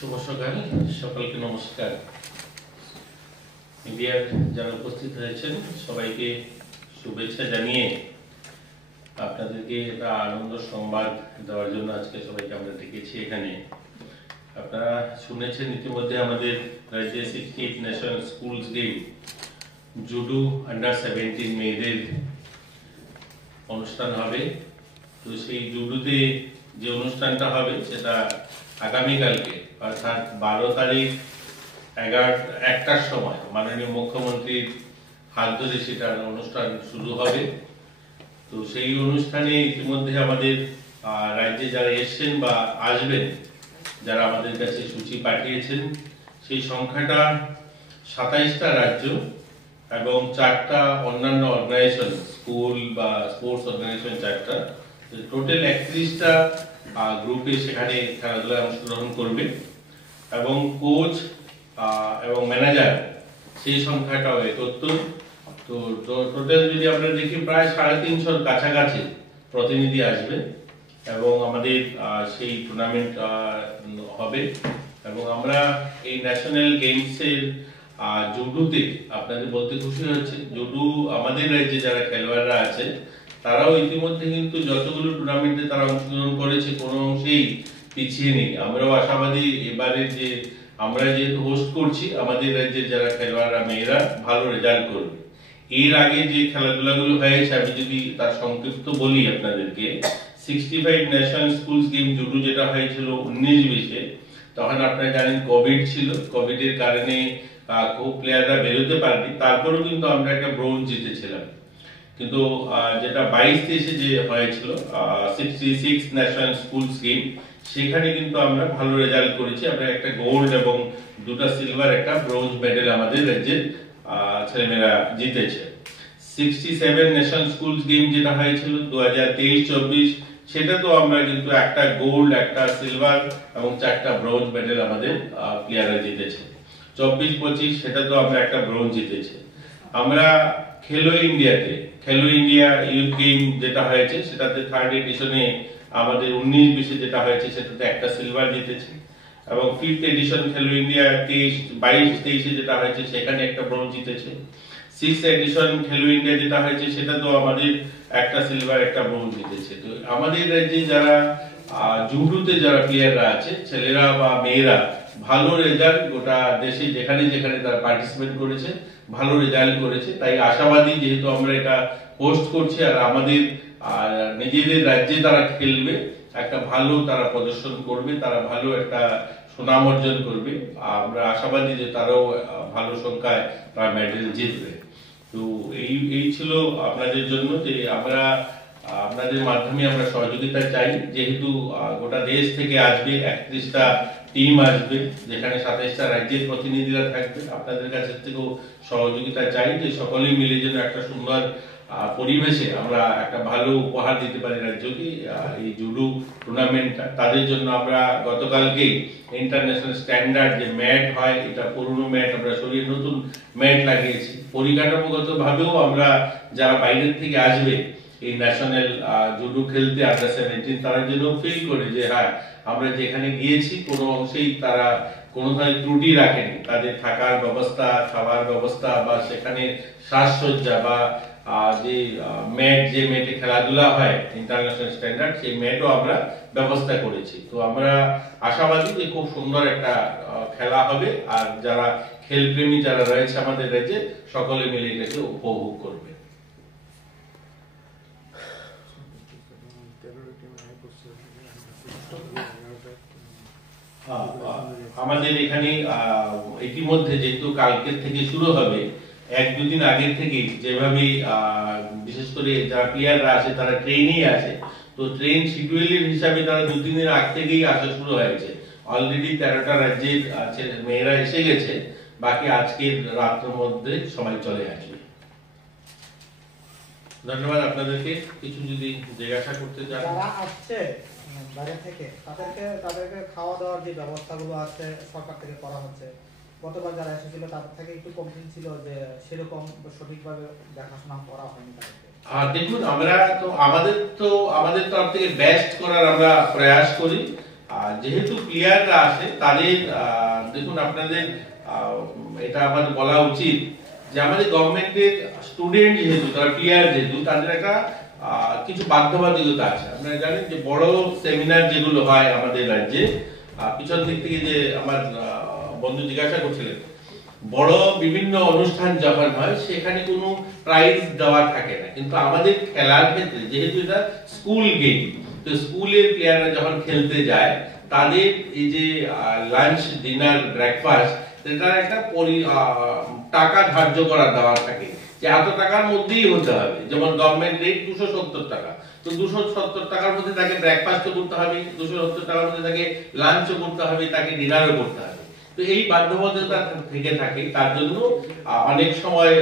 শুভ সকাল, সকলকে নমস্কার। মিডিয়ার যারা উপস্থিত হয়েছেন সবাইকে শুভেচ্ছা জানিয়ে আপনাদেরকে একটা আনন্দ সংবাদ দেওয়ার জন্য আজকে সবাইকে আমরা ডেকেছি এখানে। আপনারা শুনেছেন ইতিমধ্যে আমাদের রাজ্যে 68 national schools game judo under 17 মেয়েদের অনুষ্ঠান হবে। তো সেই জুডোতে যে অনুষ্ঠানটা হবে সেটা আগামীকালকে অর্থাৎ 12 তারিখ 1টার সময় মাননীয় মুখ্যমন্ত্রীর হাত ধরে সেটার অনুষ্ঠান শুরু হবে। তো সেই অনুষ্ঠানে ইতিমধ্যে আমাদের রাজ্যে যারা এসছেন বা আসবেন, যারা আমাদের কাছে সূচি পাঠিয়েছেন, সেই সংখ্যাটা 27টা রাজ্য এবং 4টা অন্যান্য অর্গানাইজেশন, স্কুল বা স্পোর্টস অর্গানাইজেশন 4টা, টোটাল 31টা গ্রুপে সেখানে খেলাধুলায় অংশগ্রহণ করবে এবং কোচ এবং ম্যানেজার সেই সংখ্যাটাও 71। তো টোটাল যদি আমরা দেখি প্রায় 350 কাছাকাছি প্রতিনিধি আসবে এবং আমাদের সেই টুর্নামেন্ট হবে। এবং আমরা এই ন্যাশনাল গেমসের জুডোতে আপনাদের বলতে খুশি হচ্ছে, জুডো আমাদের রাজ্যে যারা খেলোয়াড়রা আছে তারাও ইতিমধ্যে কিন্তু যতগুলো টুর্নামেন্টে তারা অংশগ্রহণ করেছে কোনো অংশেই পিছিয়ে নেই। আমরাও আশাবাদী এবারে যে আমরা যেহেতু হোস্ট করছি, আমাদের রাজ্যের যারা খেলোয়াড়রা মেয়েরা ভালো রেজাল্ট করবে। এর আগে যে খেলাধুলাগুলো হয়েছে আমি যদি তার সংক্ষিপ্ত বলি আপনাদেরকে, 65 ন্যাশনাল স্কুলস গেম জুডো যেটা হয়েছিল 19-20-এ, তখন আপনারা জানেন কোভিড ছিল, কোভিডের কারণে খুব প্লেয়াররা বেরোতে পারেনি, তারপরেও কিন্তু আমরা একটা ব্রোঞ্জ জিতেছিলাম। কিন্তু যেটা 22-23-এ যে হয়েছিল 66 ন্যাশনাল স্কুলস গেম, সেখানে কিন্তু আমরা ভালো রেজাল্ট করেছি। আমরা একটা গোল্ড এবং 2টা সিলভার, একটা ব্রোঞ্জ মেডেল আমাদের রাজ্যের ছেলেমেয়েরা জিতেছে। 67 ন্যাশনাল স্কুলস গেম যেটা হয়েছিল 2023-24, সেটা তো আমরা কিন্তু একটা গোল্ড, একটা সিলভার এবং 4টা ব্রোঞ্জ মেডেল আমাদের প্লেয়াররা জিতেছে। 24-25 সেটা তো আমরা একটা ব্রোঞ্জ জিতেছে। আমরা খেলো ইন্ডিয়াতে, খেলো ইন্ডিয়া ইউথ গেম যেটা হয়েছে সেটাতে 3rd এডিশনে আমাদের 19-20-এ যেটা হয়েছে সেটাতে একটা সিলভার জিতেছে এবং 5th এডিশন খেলো ইন্ডিয়া 22-23-এ যেটা হয়েছে সেখানে একটা ব্রোঞ্জ জিতেছে। 6th এডিশন খেলো ইন্ডিয়া যেটা হয়েছে সেটা তো আমাদের একটা সিলভার, একটা ব্রোঞ্জ জিতেছে। তো আমাদের রাজ্যে যারা জুডোতে যারা প্লেয়াররা আছে, ছেলেরা বা মেয়েরা, ভালো রেজাল্ট গোটা দেশে যেখানে যেখানে তারা পার্টিসিপেট করেছে ভালো রেজাল্ট করেছে। তাই আশাবাদী, যেহেতু আমরা এটা হোস্ট করছি আর আমাদের নিজেদের রাজ্যে তারা খেলবে, একটা ভালো তারা প্রদর্শন করবে, তারা ভালো একটা সুনাম অর্জন করবে। আমরা আশাবাদী যে তারাও ভালো সংখ্যায় তারা মেডেল জিতবে। তো এই ছিল আপনাদের জন্য যে আমরা আপনাদের মাধ্যমে আমরা সহযোগিতা চাই। যেহেতু গোটা দেশ থেকে আসবে, 31টা টিম আসবে, যেখানে 27টা রাজ্যের প্রতিনিধিরা থাকবে, আপনাদের কাছ থেকেও সহযোগিতা চাই যে সকলেই মিলে যেন একটা সুন্দর পরিবেশে আমরা একটা ভালো উপহার দিতে পারি রাজ্যকে। এই জুডো টুর্নামেন্টটা তাদের জন্য আমরা গতকালকেই ইন্টারন্যাশনাল স্ট্যান্ডার্ড যে ম্যাট হয়, এটা পুরনো ম্যাট আমরা সরিয়ে নতুন ম্যাট লাগিয়েছি। পরিকাঠামোগত ভাবেও আমরা যারা বাইরের থেকে আসবে এই ন্যাশনাল জুডো খেলতে আন্ডার 17, তারা যেন ফিল করে যে হ্যাঁ, আমরা যেখানে গিয়েছি কোনো অংশেই তারা কোনো ধরনের ত্রুটি রাখেনি। তাদের থাকার ব্যবস্থা, খাবার ব্যবস্থা বা সেখানে সাজসজ্জা বা যে ম্যাট, যে ম্যাটে খেলাধুলা হয় ইন্টারন্যাশনাল স্ট্যান্ডার্ড, সেই ম্যাটও আমরা ব্যবস্থা করেছি। তো আমরা আশাবাদী যে খুব সুন্দর একটা খেলা হবে আর যারা খেলপ্রেমী যারা রয়েছে আমাদের রাজ্যে সকলে মিলে এটাকে উপভোগ করবে। আমাদের এখানে ইতিমধ্যে যেহেতু কালকের থেকে শুরু হবে, 1-2 দিন আগে থেকে যেভাবে বিশেষ করে যারা প্লেয়াররা আছে তারা ট্রেনেই আছে, তো ট্রেন শিডিউলের হিসাবে তারা 2 দিনের আগ থেকেই আসা শুরু হয়েছে। অলরেডি 13টা রাজ্যের মেয়েরা এসে গেছে, বাকি আজকের রাতের মধ্যে সবাই চলে আসবে। ধন্যবাদ আপনাদেরকে। কিছু যদি জিজ্ঞাসা করতে চান। যারা আসছে বাইরে থেকে তাদেরকে খাওয়া দাওয়ার যে ব্যবস্থাগুলো আছে সরকার থেকে করা হচ্ছে, গতবার যারা এসেছিল তাদের থেকে একটু কমপ্লেইন ছিল যে সেরকম সঠিকভাবে দেখাশোনা করা হয়নি তাদেরকে। দেখুন, আমরা তো আমাদের তরফ থেকে বেস্ট করার আমরা প্রয়াস করি যেহেতু প্লেয়াররা আসে তাদের দেখুন আপনাদের এটা আমাদের বলা উচিত যে আমাদের গভর্নমেন্টের স্টুডেন্ট যেহেতু তারা প্লেয়ার যেহেতু তাদের একটা কিছু বাধ্যবাধকতা আছে। আপনারা জানেন যে বড় সেমিনার যেগুলো হয় আমাদের রাজ্যে, পিছন দিক থেকে যে আমার বন্ধু জিজ্ঞাসা করছিলেন, বড় বিভিন্ন অনুষ্ঠান যখন হয় সেখানে কোনো প্রাইজ দেওয়া থাকে না, কিন্তু আমাদের খেলার ক্ষেত্রে যেহেতু এটা স্কুল গেম, তো স্কুলের প্লেয়াররা যখন খেলতে যায় তাদের এই যে লাঞ্চ ডিনার ব্রেকফাস্ট এটার একটা টাকা ধার্য করা দেওয়া থাকে যে এত টাকার মধ্যেই হতে হবে। যেমন গভর্নমেন্ট রেট 270 টাকা, তো 270 টাকার মধ্যে তাকে ব্রেকফাস্টও করতে হবে, 270 টাকার মধ্যে তাকে লাঞ্চও করতে হবে, তাকে ডিনারও করতে হবে। তো এই বাধ্যবাধকতা থেকে থাকে, তার জন্য অনেক সময়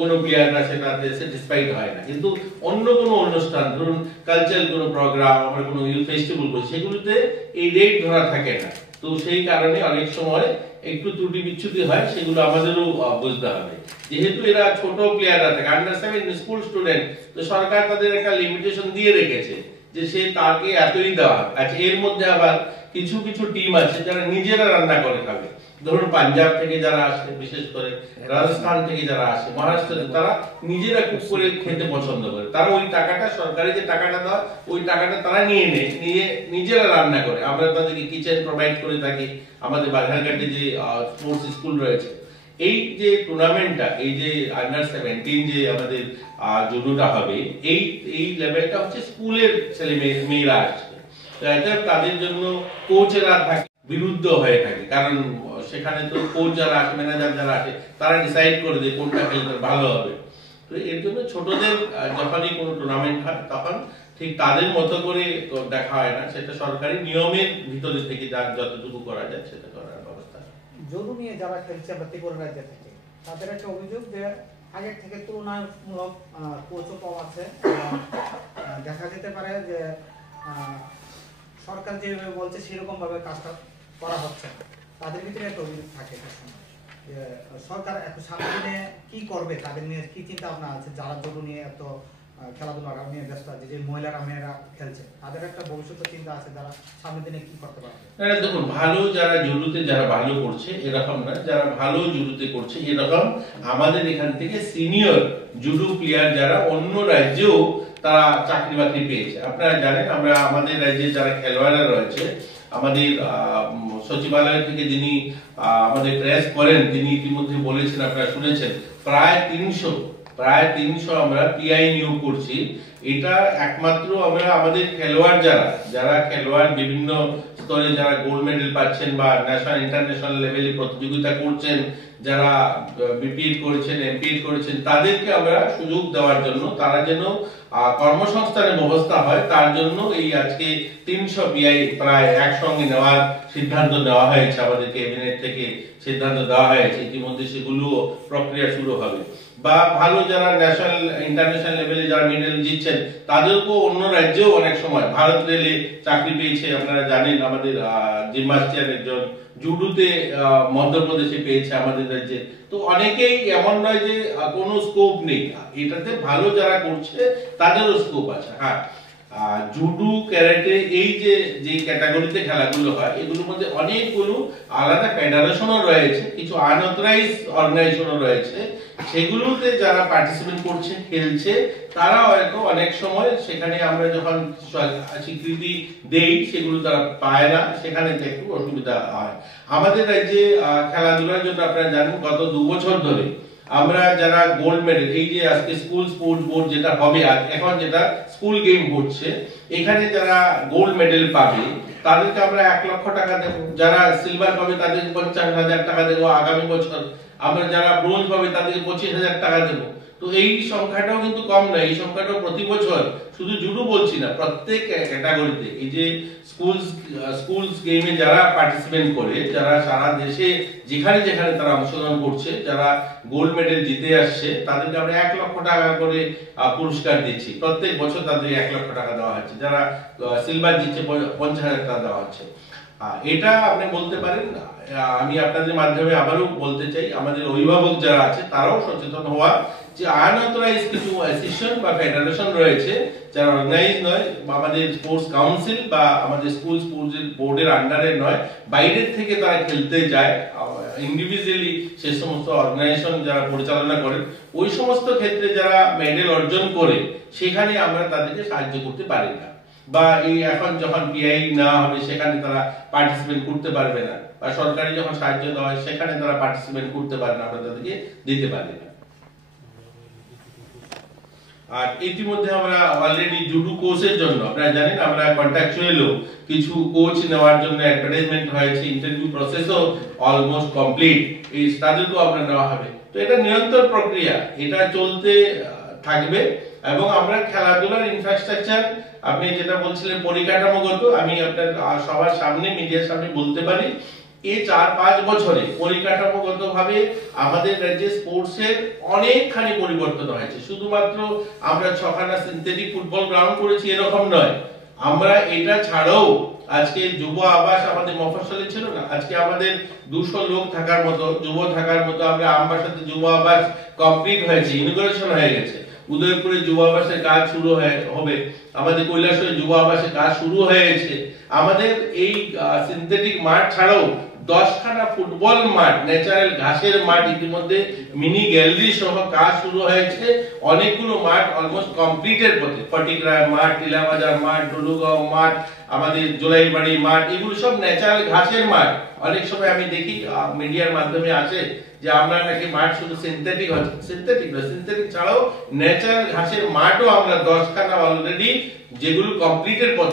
কোনো প্লেয়াররা সেটাতে স্যাটিসফাইড হয় না। কিন্তু অন্য কোনো অনুষ্ঠান, ধরুন কালচারাল কোনো প্রোগ্রাম, আমরা কোনো ইউথ ফেস্টিভ্যাল করি, সেগুলোতে এই রেট ধরা থাকে না। তো সেই কারণে অনেক সময় একটু ত্রুটি বিচ্যুতি হয়, সেগুলো আমাদেরও বুঝতে হবে। যেহেতু এরা ছোট প্লেয়াররা থাকে, আন্ডার 7 স্কুল স্টুডেন্ট, তো সরকার তাদের একটা লিমিটেশন দিয়ে রেখেছে যে সে তাকে এতই দেওয়া। আচ্ছা, এর মধ্যে আবার কিছু কিছু টিম আছে যারা নিজেরা রান্না করে খাবে। ধরুন পাঞ্জাব থেকে যারা আসে, বিশেষ করে রাজস্থান থেকে যারা আসে, মহারাষ্ট্র, তারা নিজেরা কুক করে খেতে পছন্দ করে। তারা ওই টাকাটা, সরকারি যে টাকাটা দেওয়া, ওই টাকাটা তারা নিয়ে নেয়, নিয়ে নিজেরা রান্না করে। আমরা তাদেরকে কিচেন প্রোভাইড করে থাকি। আমাদের বাধারঘাটে যে স্পোর্টস স্কুল রয়েছে, এই যে টুর্নামেন্টটা, এই যে আন্ডার 17 যে আমাদের জুডোটা হবে, এই লেভেলটা হচ্ছে স্কুলের ছেলে মেয়েরা আসছে। তাদের জন্য কোচেরা থাকে, বিরুদ্ধ হয়ে থাকে, কারণ সেখানে তো কোচ যারা আসে, ম্যানেজার যারা আসে, তারা ডিসাইড করে যে কোনটা খেলতে ভালো হবে। তো এর জন্য ছোটদের যখনই কোনো টুর্নামেন্ট হয় তখন ঠিক তাদের মতো করে দেখা হয় না, সেটা সরকারি নিয়মের ভিতরে থেকে যতটুকু করা যায় সেটা করার ব্যবস্থা। জুডো নিয়ে যারা খেলছে আমরা ত্রিপুরা রাজ্যে থেকে, তাদের একটা অভিযোগ যে আগের থেকে তুলনামূলক কোচও কম আছে। দেখা যেতে পারে যে সরকার যেভাবে বলছে সেরকম ভাবে কাজটা করা হচ্ছে না। তাদের ভিতরে একটা অভিযোগ থাকে যে সরকার এত সামনে দিনে কি করবে, তাদের নিয়ে কি চিন্তা ভাবনা আছে, যারা জুডো নিয়ে এত খেলাধুলা নিয়ে ব্যস্ত আছে, যে মহিলারা মেয়েরা খেলছে, তাদের একটা ভবিষ্যতের চিন্তা আছে, যারা সামনের দিনে কি করতে পারবে। দেখুন, ভালো যারা জুডোতে যারা ভালো করছে এরকম না, যারা ভালো জুডোতে করছে এরকম আমাদের এখান থেকে সিনিয়র জুডো প্লেয়ার যারা অন্য রাজ্যেও তারা চাকরি বাকরি পেয়েছে। আপনারা জানেন, আমরা আমাদের রাজ্যে যারা খেলোয়াড়রা রয়েছে, আমাদের সচিবালয় থেকে যিনি আমাদের প্রেস করেন, তিনি ইতিমধ্যে বলেছেন, আপনারা শুনেছেন, প্রায় 300 আমরা পিআই নিয়োগ করছি। এটা একমাত্র আমরা আমাদের খেলোয়াড় যারা খেলোয়াড় বিভিন্ন স্তরে যারা গোল্ড মেডেল পাচ্ছেন বা ন্যাশনাল ইন্টারন্যাশনাল লেভেলে প্রতিযোগিতা করছেন, যারা বিপিএড করেছেন, এমপিএড করেছেন, তাদেরকে আমরা সুযোগ দেওয়ার জন্য, তারা যেন কর্মসংস্থানের ব্যবস্থা হয়, তার জন্য এই আজকে 300 পিআই প্রায় একসঙ্গে নেওয়ার সিদ্ধান্ত নেওয়া হয়েছে। আমাদের ক্যাবিনেট থেকে সিদ্ধান্ত দেওয়া হয়েছে, ইতিমধ্যে সেগুলো প্রক্রিয়া শুরু হবে। বা ভালো যারা ন্যাশনাল ইন্টারন্যাশনাল লেভেলে যারা মেডেল জিতছেন, তাদেরকেও অন্য রাজ্যেও অনেক সময় ভারত রেলে চাকরি পেয়েছে। আপনারা জানেন, আমাদের জিমনাস্টিয়ান একজন জুডোতে মধ্যপ্রদেশে পেয়েছে আমাদের রাজ্যে। তো অনেকেই, এমন নয় যে কোনো স্কোপ নেই, এটাতে ভালো যারা করছে তাদেরও স্কোপ আছে। হ্যাঁ, জুডো, ক্যারাটে, এই যে ক্যাটাগরিতে খেলাগুলো হয়, এগুলোর মধ্যে অনেকগুলো আলাদা ফেডারেশনও রয়েছে, কিছু আনঅথরাইজ অর্গানাইজেশনও রয়েছে। সেগুলোতে যারা পার্টিসিপেট করছে, খেলছে, তারা হয়তো অনেক সময় সেখানে আমরা যখন স্বীকৃতি দেই সেগুলো তারা পায় না, সেখানে একটু অসুবিধা হয়। আমাদের রাজ্যে খেলাধুলার জন্য আপনারা জানেন, গত 2 বছর ধরে আমরা যারা গোল্ড মেডেল, এই যে আজকে স্কুল স্পোর্টস বোর্ড যেটা হবে, এখন যেটা স্কুল গেম হচ্ছে, এখানে যারা গোল্ড মেডেল পাবে তাদেরকে আমরা 1 লক্ষ টাকা দেবো। যারা সিলভার পাবে তাদেরকে 50,000 টাকা দেবো আগামী বছর। আমরা যারা ব্রোঞ্জ পাবে তাদেরকে 25,000 টাকা দেবো। তো এই সংখ্যাটাও কিন্তু কম নয়, এই সংখ্যাটাও প্রতি বছর, শুধু জুডো বলছি না, প্রত্যেক ক্যাটাগরিতে এই যে স্কুলস গেমে যারা পার্টিসিপেট করে, যারা সারা দেশে যেখানে যেখানে তারা অংশগ্রহণ করছে, যারা গোল্ড মেডেল জিতে আসছে, তাদেরকে আমরা 1 লক্ষ টাকা করে পুরস্কার দিচ্ছি। প্রত্যেক বছর তাদের 1 লক্ষ টাকা দেওয়া হচ্ছে। যারা সিলভার জিতছে 50,000 টাকা দেওয়া হচ্ছে। এটা আপনি বলতে পারেন। আমি আপনাদের মাধ্যমে আবারও বলতে চাই, আমাদের অভিভাবক যারা আছে তারাও সচেতন হওয়া, যে আনঅথরাইজ কিছু অ্যাসোসিয়েশন বা ফেডারেশন রয়েছে যারা অর্গানাইজ নয়, বা আমাদের স্পোর্টস কাউন্সিল বা আমাদের স্কুল বোর্ডের আন্ডারে নয়, বাইরের থেকে তারা খেলতে যায় ইন্ডিভিজুয়ালি, সে সমস্ত অর্গানাইজেশন যারা পরিচালনা করেন, ওই সমস্ত ক্ষেত্রে যারা মেডেল অর্জন করে সেখানে আমরা তাদেরকে সাহায্য করতে পারি না, বা এই এখন যখন পিআই না হবে সেখানে তারা পার্টিসিপেট করতে পারবে না, বা সরকারি যখন সাহায্য দেওয়া হয় সেখানে তারা পার্টিসিপেট করতে পারে না, আমরা তাদেরকে দিতে পারি না। আর ইতিমধ্যে আমরা অলরেডি জুডো কোচের জন্য আপনারা জানেন আমরা কন্ট্রাকচুয়ালও কিছু কোচ নেওয়ার জন্য অ্যাডভার্টাইজমেন্ট হয়েছে, ইন্টারভিউ প্রসেসও অলমোস্ট কমপ্লিট, এই তাদেরকেও আমরা নেওয়া হবে। তো এটা নিরন্তর প্রক্রিয়া, এটা চলতে থাকবে। এবং আমরা খেলাধুলার ইনফ্রাস্ট্রাকচার, আপনি যেটা বলছিলেন পরিকাঠামোগত, আমি আপনার সবার সামনে মিডিয়ার সামনে বলতে পারি এই 4-5 বছরে পরিকাঠামোগত ভাবে আমাদের রাজ্যে স্পোর্টসের অনেকখানি পরিবর্তন হয়েছে। শুধুমাত্র আমরা 6খানা সিনথেটিক ফুটবল গ্রাউন্ড করেছি এরকম নয়, আমরা এটা ছাড়াও আজকে যুব আবাস আমাদের মফস্বলে ছিল না, আজকে আমাদের 200 লোক থাকার মতো, যুব থাকার মতো আমরা আমবাসাতে যুব আবাস কমপ্লিট হয়েছে, ইনোগ্রেশন হয়ে গেছে। উদয়পুরে যুব আবাসের কাজ শুরু হবে, আমাদের কৈলাসহরে যুব আবাসের কাজ শুরু হয়েছে। আমাদের এই সিনথেটিক মাঠ ছাড়াও 10খানা ফুটবল মাঠ, ন্যাচারাল ঘাসের মাঠ, ইতিমধ্যে মিনি গ্যালারি সহ কাজ শুরু হয়েছে। অনেকগুলো মাঠ অলমোস্ট কমপ্লিটের পথে, ফটিকরায় মাঠ, টিলাবাজার মাঠ, ডলুগাঁও মাঠ, আমাদের জোলাইবাড়ি মাঠ, এগুলো সব ন্যাচারাল ঘাসের মাঠ। অনেক সময় আমি দেখি মিডিয়ার মাধ্যমে আসে যে আমরা নাকি মাঠ শুধু সিনথেটিক হচ্ছে, সিনথেটিক না, সিনথেটিক ছাড়াও ন্যাচারাল ঘাসের মাঠও আমরা 10খানা অলরেডি, যেগুলো কমপ্লিটের পথে।